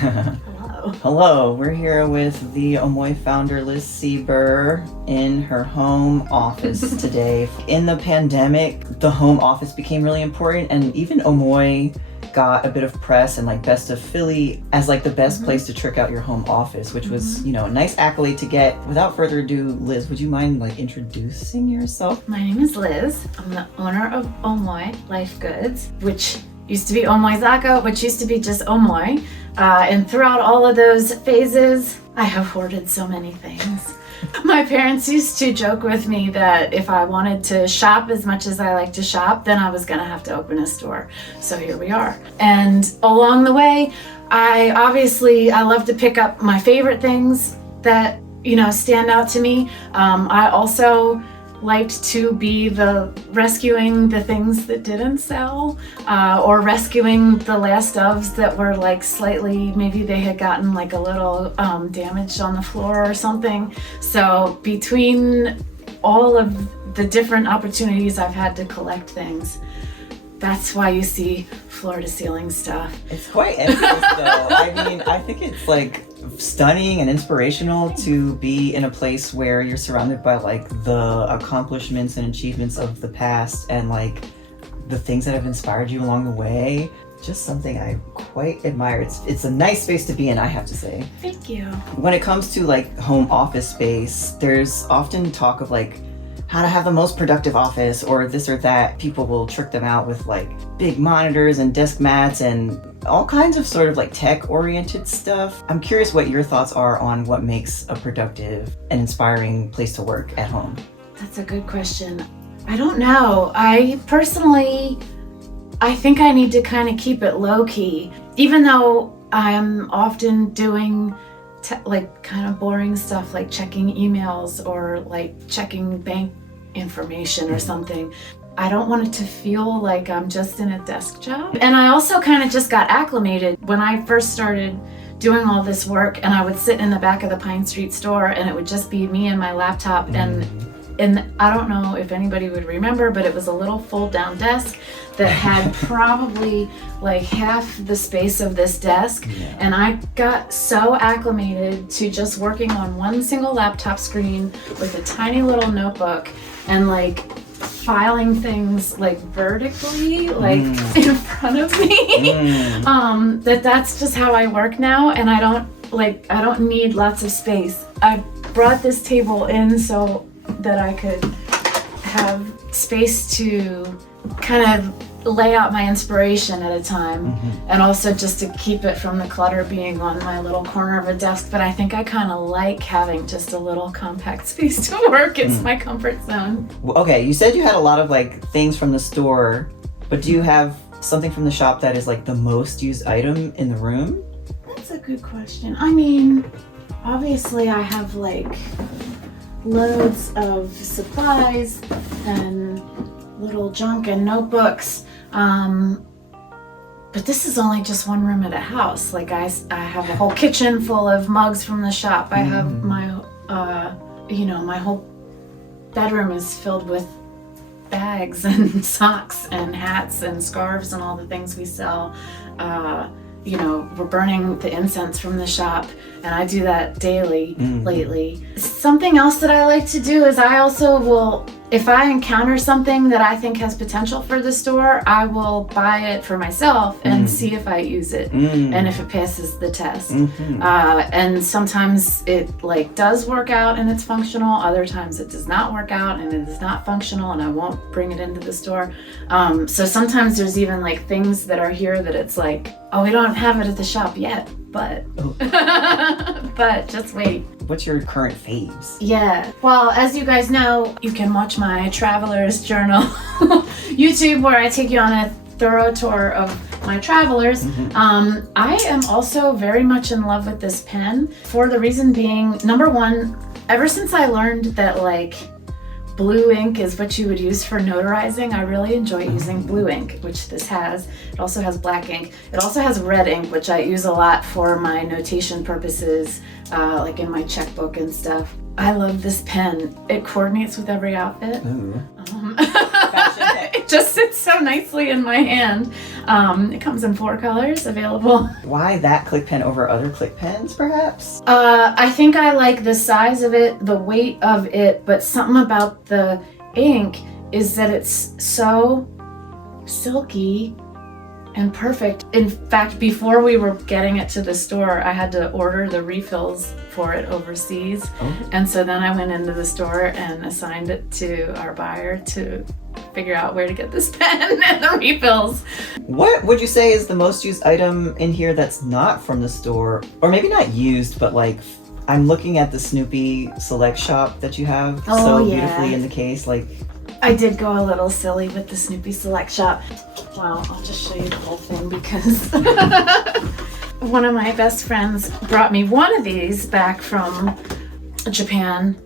Hello. Hello, we're here with the OMOI founder Liz Sieber in her home office today. In the pandemic, the home office became really important, and even OMOI got a bit of press and like Best of Philly as like the best place to trick out your home office, which was, you know, a nice accolade to get. Without further ado, Liz, would you mind like introducing yourself? My name is Liz. I'm the owner of OMOI Life Goods, which used to be OMOI Zaka, which used to be just OMOI. And throughout all of those phases, I have hoarded so many things. My parents used to joke with me that if I wanted to shop as much as I like to shop, then I was gonna have to open a store. So here we are. And along the way, I love to pick up my favorite things that, you know, stand out to me. I also liked to be rescuing the things that didn't sell, or rescuing the last ofs that were like slightly, maybe they had gotten like a little damaged on the floor or something. So between all of the different opportunities I've had to collect things, that's why you see floor to ceiling stuff. It's quite endless though. I mean, I think it's like stunning and inspirational to be in a place where you're surrounded by like the accomplishments and achievements of the past and like the things that have inspired you along the way. Just something I quite admire. It's a nice space to be in, I have to say. Thank you. When it comes to like home office space, there's often talk of like how to have the most productive office or this or that. People will trick them out with like big monitors and desk mats and all kinds of sort of like tech-oriented stuff. I'm curious what your thoughts are on what makes a productive and inspiring place to work at home. That's a good question. I don't know. I think I need to kind of keep it low-key. Even though I'm often doing like kind of boring stuff like checking emails or like checking bank information or something. I don't want it to feel like I'm just in a desk job. And I also kind of just got acclimated when I first started doing all this work, and I would sit in the back of the Pine Street store and it would just be me and my laptop, and I don't know if anybody would remember, but it was a little fold down desk that had probably like half the space of this desk. Yeah. And I got so acclimated to just working on one single laptop screen with a tiny little notebook and like filing things like vertically, like in front of me. That's just how I work now, and I don't need lots of space. I brought this table in so that I could have space to kind of lay out my inspiration at a time, and also just to keep it from the clutter being on my little corner of a desk. But I think I kind of like having just a little compact space to work. It's my comfort zone. Okay, you said you had a lot of like things from the store, but do you have something from the shop that is like the most used item in the room? That's a good question. I mean, obviously I have like loads of supplies and little junk and notebooks, but this is only just one room at a house. Like I have a whole kitchen full of mugs from the shop. I have my my whole bedroom is filled with bags and socks and hats and scarves and all the things we sell. We're burning the incense from the shop, and I do that daily lately. Something else that I like to do is I also will, if I encounter something that I think has potential for the store, I will buy it for myself and see if I use it and if it passes the test. And sometimes it like does work out and it's functional. Other times it does not work out and it is not functional, and I won't bring it into the store. So sometimes there's even like things that are here that it's like, oh, we don't have it at the shop yet, but but just wait. What's your current faves? Yeah, well, as you guys know, you can watch my Traveler's Journal YouTube, where I take you on a thorough tour of my travelers. I am also very much in love with this pen, for the reason being, number one, ever since I learned that like blue ink is what you would use for notarizing, I really enjoy using blue ink, which this has. It also has black ink. It also has red ink, which I use a lot for my notation purposes, like in my checkbook and stuff. I love this pen. It coordinates with every outfit. It just sits so nicely in my hand. It comes in 4 colors available. Why that click pen over other click pens, perhaps? I think I like the size of it, the weight of it, but something about the ink is that it's so silky and perfect. In fact, before we were getting it to the store, I had to order the refills for it overseas. Oh. And so then I went into the store and assigned it to our buyer to figure out where to get this pen and the refills. What would you say is the most used item in here that's not from the store? Or maybe not used, but like, I'm looking at the Snoopy Select Shop that you have beautifully in the case. Like, I did go a little silly with the Snoopy Select Shop. Well, I'll just show you the whole thing because one of my best friends brought me one of these back from Japan,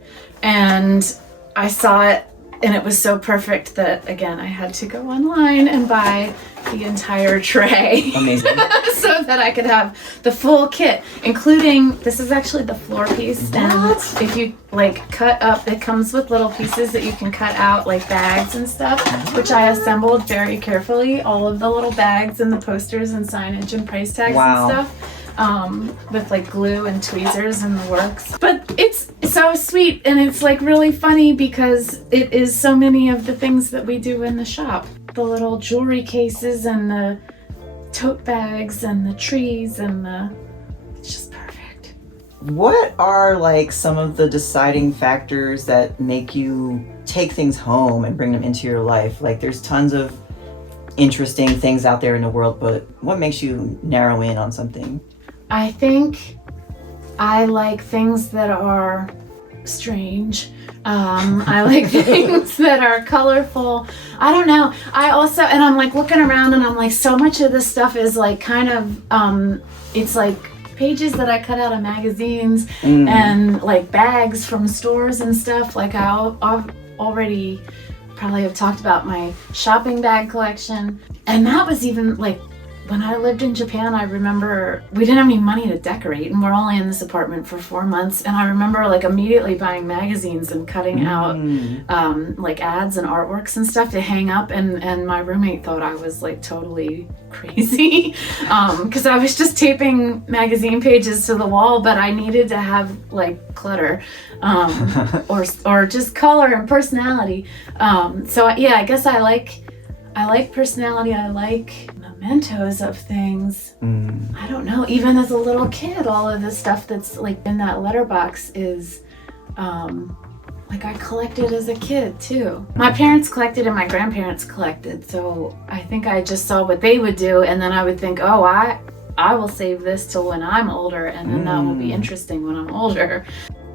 and I saw it and it was so perfect that, again, I had to go online and buy the entire tray. Amazing. So that I could have the full kit, including, this is actually the floor piece. What? And if you like cut up, it comes with little pieces that you can cut out, like bags and stuff, which I assembled very carefully, all of the little bags and the posters and signage and price tags and stuff. With like glue and tweezers and the works. But it's so sweet, and it's like really funny because it is so many of the things that we do in the shop. The little jewelry cases and the tote bags and the trees and it's just perfect. what are like some of the deciding factors that make you take things home and bring them into your life? Like, there's tons of interesting things out there in the world, but what makes you narrow in on something? I think I like things that are strange. I like things that are colorful. I don't know. I also, and I'm like looking around and I'm like, so much of this stuff is like kind of, it's like pages that I cut out of magazines and like bags from stores and stuff. Like I've already probably have talked about my shopping bag collection. And that was even like, when I lived in Japan, I remember we didn't have any money to decorate, and we're only in this apartment for 4 months. And I remember like immediately buying magazines and cutting out like ads and artworks and stuff to hang up. And my roommate thought I was like totally crazy because I was just taping magazine pages to the wall, but I needed to have like clutter or just color and personality. So yeah, I guess I like personality. I like mementos of things. I don't know, even as a little kid, all of this stuff that's like in that letterbox is like I collected as a kid too. My parents collected and my grandparents collected, so I think I just saw what they would do, and then I would think, oh, I will save this till when I'm older, and then that will be interesting when I'm older.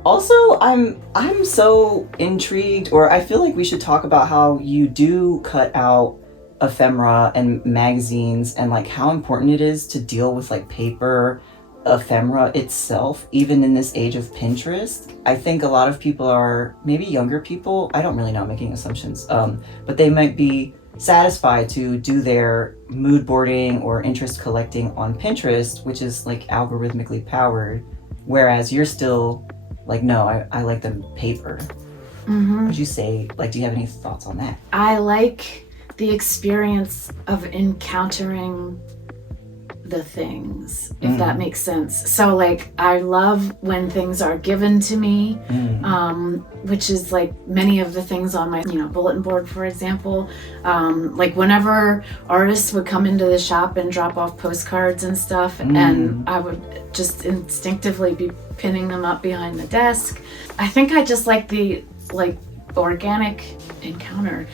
Also, I'm so intrigued, or I feel like we should talk about how you do cut out ephemera and magazines, and like how important it is to deal with like paper ephemera itself, even in this age of Pinterest. I think a lot of people are, maybe younger people, I don't really know, I'm making assumptions, but they might be satisfied to do their mood boarding or interest collecting on Pinterest, which is like algorithmically powered, whereas you're still like, no, I like the paper. Would you say, like, do you have any thoughts on that? I like the experience of encountering the things, if that makes sense. So like I love when things are given to me, which is like many of the things on my bulletin board, for example. Like whenever artists would come into the shop and drop off postcards and stuff, and I would just instinctively be pinning them up behind the desk. I think I just like the organic encountering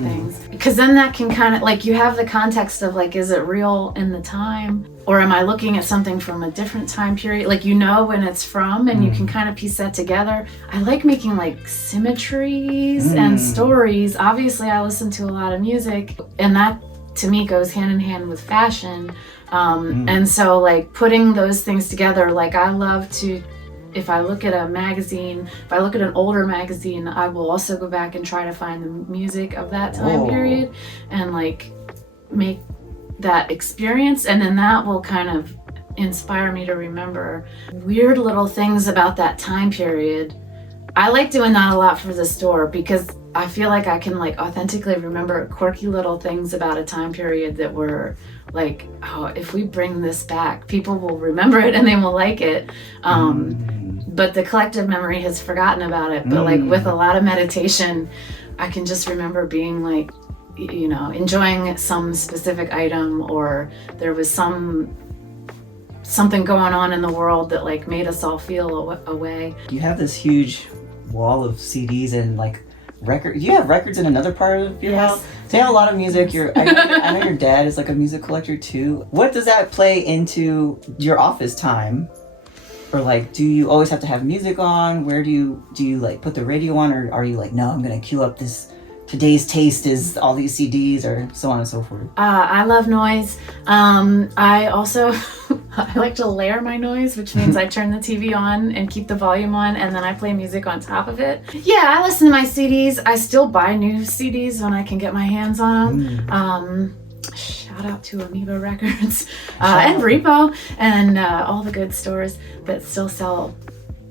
things, because then that can kind of like, you have the context of like, is it real in the time, or am I looking at something from a different time period? Like, when it's from, and you can kind of piece that together. I like making like symmetries and stories. Obviously I listen to a lot of music, and that to me goes hand in hand with fashion, and so like putting those things together, like I love to, if I look at a magazine, if I look at an older magazine, I will also go back and try to find the music of that time period and like make that experience, and then that will kind of inspire me to remember weird little things about that time period. I like doing that a lot for the store, because I feel like I can like authentically remember quirky little things about a time period that were like, oh, if we bring this back, people will remember it and they will like it. But the collective memory has forgotten about it. But like with a lot of meditation, I can just remember being like, you know, enjoying some specific item, or there was something going on in the world that like made us all feel a way. You have this huge wall of CDs and like records. You have records in another part of your house. So you have a lot of music. I know your dad is like a music collector too. What does that play into your office time? Or like, do you always have to have music on? Where do you like put the radio on, or are you like, no, I'm gonna queue up this, today's taste is all these CDs, or so on and so forth? I love noise. I also I like to layer my noise, which means I turn the TV on and keep the volume on, and then I play music on top of it. Yeah, I listen to my CDs. I still buy new CDs when I can get my hands on them. Shout out to Amoeba Records and Repo and all the good stores that still sell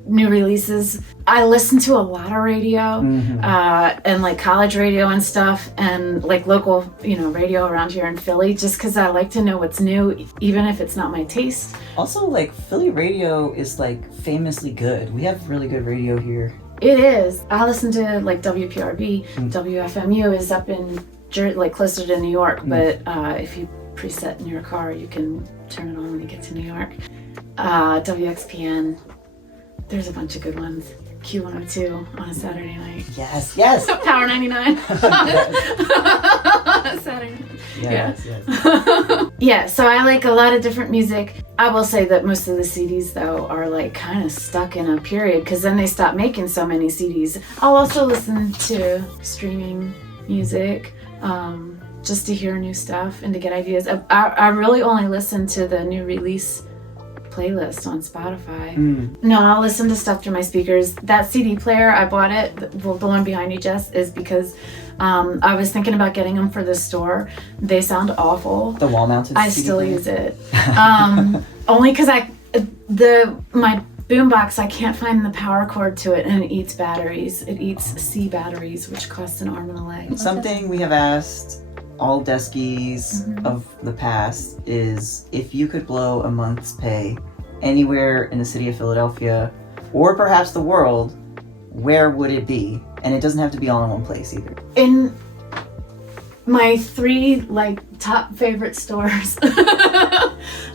new releases. I listen to a lot of radio and like college radio and stuff, and like local, you know, radio around here in Philly, just because I like to know what's new, even if it's not my taste. Also, like Philly radio is like famously good. We have really good radio here. It is. I listen to like WPRB, WFMU is up in like closer to New York, but if you preset in your car, you can turn it on when you get to New York. WXPN. There's a bunch of good ones. Q102 on a Saturday night. Yes. Power 99. Saturday night. Yes. Yeah, so I like a lot of different music. I will say that most of the CDs, though, are like kind of stuck in a period, because then they stop making so many CDs. I'll also listen to streaming music, just to hear new stuff and to get ideas. I really only listen to the new release playlist on Spotify. No, I'll listen to stuff through my speakers. That CD player, I bought it, the one behind you, Jess, is because I was thinking about getting them for the store. They sound awful. The wall-mounted I CD still player? use it. Only because my boombox, I can't find the power cord to it, and it eats batteries. It eats C batteries, which costs an arm and a leg. Something we have asked all deskies of the past is, if you could blow a month's pay anywhere in the city of Philadelphia, or perhaps the world, where would it be? And it doesn't have to be all in one place either. In my 3 like top favorite stores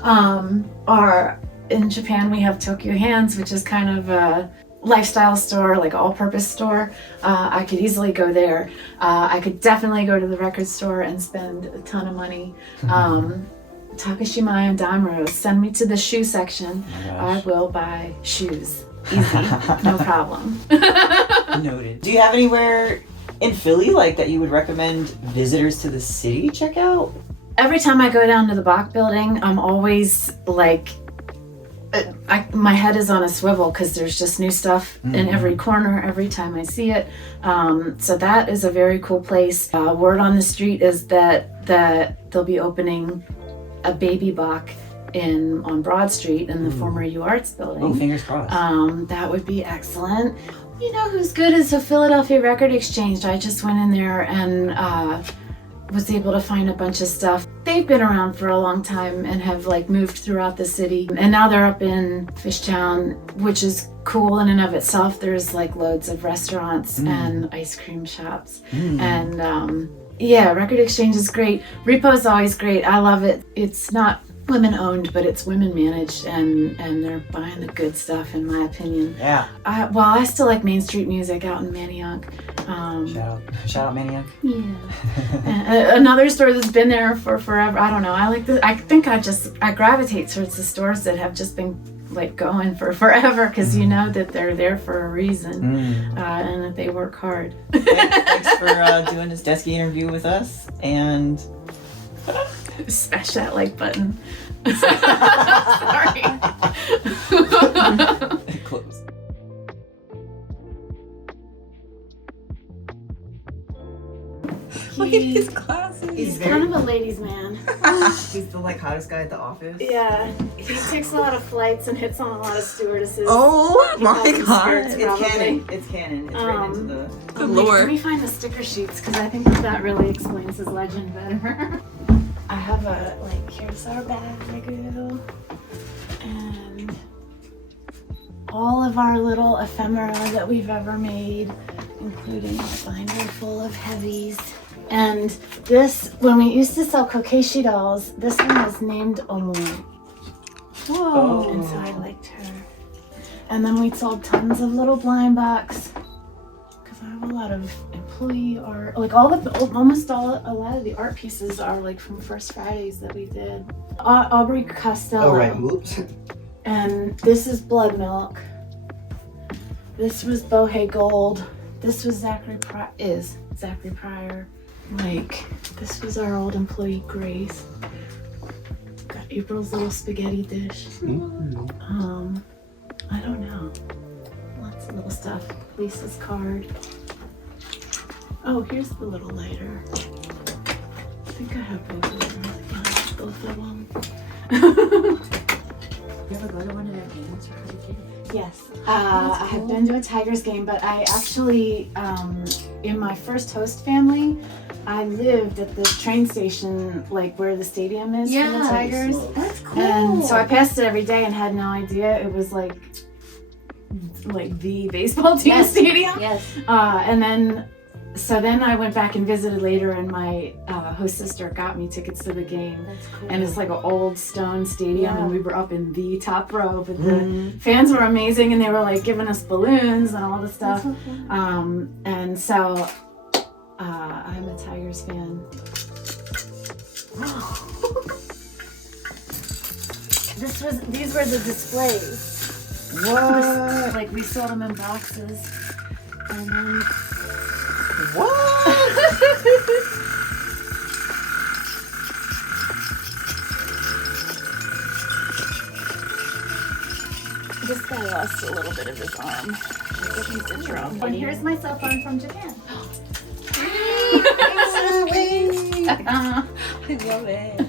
are in Japan. We have Tokyo Hands, which is kind of a lifestyle store, like all-purpose store. I could easily go there. I could definitely go to the record store and spend a ton of money. Takashimaya and Dime Rose, send me to the shoe section. I will buy shoes. Easy, no problem. Noted. Do you have anywhere in Philly like that you would recommend visitors to the city check out? Every time I go down to the Bach building, I'm always like, my head is on a swivel, because there's just new stuff in every corner every time I see it. So that is a very cool place. Word on the street is that they'll be opening a baby Bach on Broad Street in the former U Arts building. Oh, fingers crossed. That would be excellent. You know who's good is the Philadelphia Record Exchange. I just went in there and was able to find a bunch of stuff. They've been around for a long time and have like moved throughout the city. And now they're up in Fishtown, which is cool in and of itself. There's like loads of restaurants and ice cream shops. And yeah, Record Exchange is great. Repo is always great. I love it. It's not women owned, but it's women managed, and they're buying the good stuff, in my opinion. Yeah. I still like Main Street Music out in Manayunk. Shout out Maniac. Yeah. Another store that's been there for forever. I don't know. I think I gravitate towards the stores that have just been like going for forever, because you know that they're there for a reason and that they work hard. Thanks for doing this Deskie interview with us, and smash that like button. Sorry. Close. Look at his glasses. He's kind of a ladies' man. He's the like hottest guy at the office. Yeah, he takes a lot of flights and hits on a lot of stewardesses. Oh He calls my them god. skirts, It's probably. canon. It's canon. It's written into the. The lore. Let me find the sticker sheets because I think that really explains his legend better. I have a like here's our bag and all of our little ephemera that we've ever made, including a binder full of heavies. And this, when we used to sell Kokeshi dolls, this one was named OMOI. Whoa. And so I liked her. And then we sold tons of little blind box because I have a lot of employee art. Like a lot of the art pieces are like from First Fridays that we did. Aubrey Costello. Oh, right. Whoops. And this is Blood Milk. This was Bohey Gold. This was Zachary Pryor. Like, this was our old employee Grace. Got April's little spaghetti dish. I don't know. Lots of little stuff. Lisa's card. Oh, here's the little lighter. I think I have both of them. Yeah, both of them. You ever go to one of their games for the kids? Yes, I have been to a Tigers game, but I actually, in my first host family, I lived at the train station, like where the stadium is for the Tigers. That's cool. And so I passed it every day and had no idea it was like the baseball team stadium. Yes. So then I went back and visited later, and my host sister got me tickets to the game. That's cool. And it's like an old stone stadium, Yeah. and we were up in the top row, but the fans were amazing, and they were like giving us balloons and all this stuff. That's so fun. And so I'm a Tigers fan. These were the displays. What? Like we sold them in boxes, and then What? this guy lost a little bit of his arm. He's a drum. And here's my cell phone from Japan. I love it.